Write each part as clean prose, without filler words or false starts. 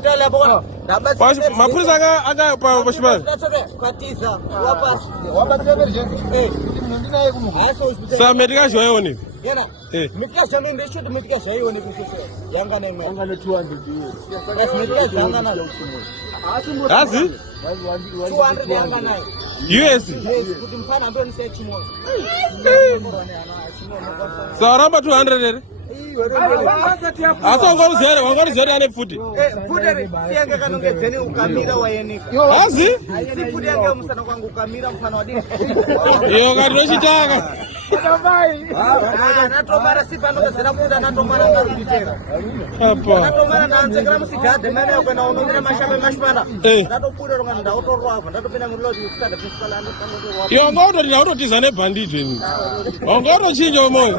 hospital hapo. Mapurisa aga pa hospital. Kwatiza. Wapa emergency. Sa medication yoni. Yana. Medication ndio ndio tu medication hiyo ni kusema. Yanga na ime. Yanga na 200. Yes, medication yanga na. Asi? 200 yanga na. US. Kuti mfana ambaye ni search moja. Saramba 200. Asa ngori zere ane futi. Futi sianga kanongezeni ukamira wayenika. Asi? Si futi yanga msana kwangu ukamira mfano wa dini. Iyo ngari chitaka. Natomara si pano kazira kuda natomara ngaruditera. Apa? Natomara nanzekera musigade mene yakwena unomira mashabe mashpana. Natopura ronga ndautorwa ndatopenda ngulodi kusada physical and iyo ngoto ndautotiza nebandito ini. Ngoto chinja moyo.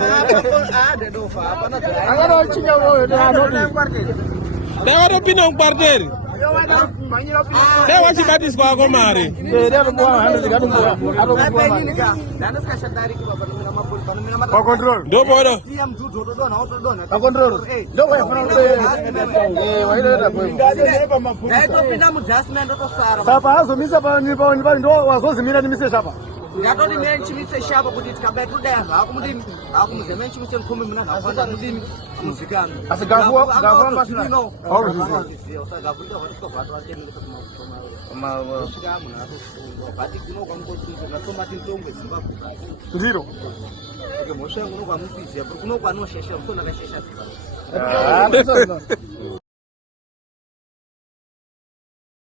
Dedofa hapana. Angaro chinja moyo Dewa pina ngparteri. Dewa chibati kwa mari. Dewa kwa hande zikadumboa. Kwa control. Ndo bodo. Kwa control. Ndo kwa fana waileta kwa. Daito pina mudjustment to sara. Sapa hazo misa pa ni ndo wazozimira ni mise shapa. Ngatoti mira nchimise shapa kuti tikabai kudaya akumuti akumuzeme nchimise nkhumi muna ngafanda kuti muzikana. Asigavua masina. Zero. Okay, mosha kuno kwa mufisi, kuno kwa no shesha, kuno na shesha.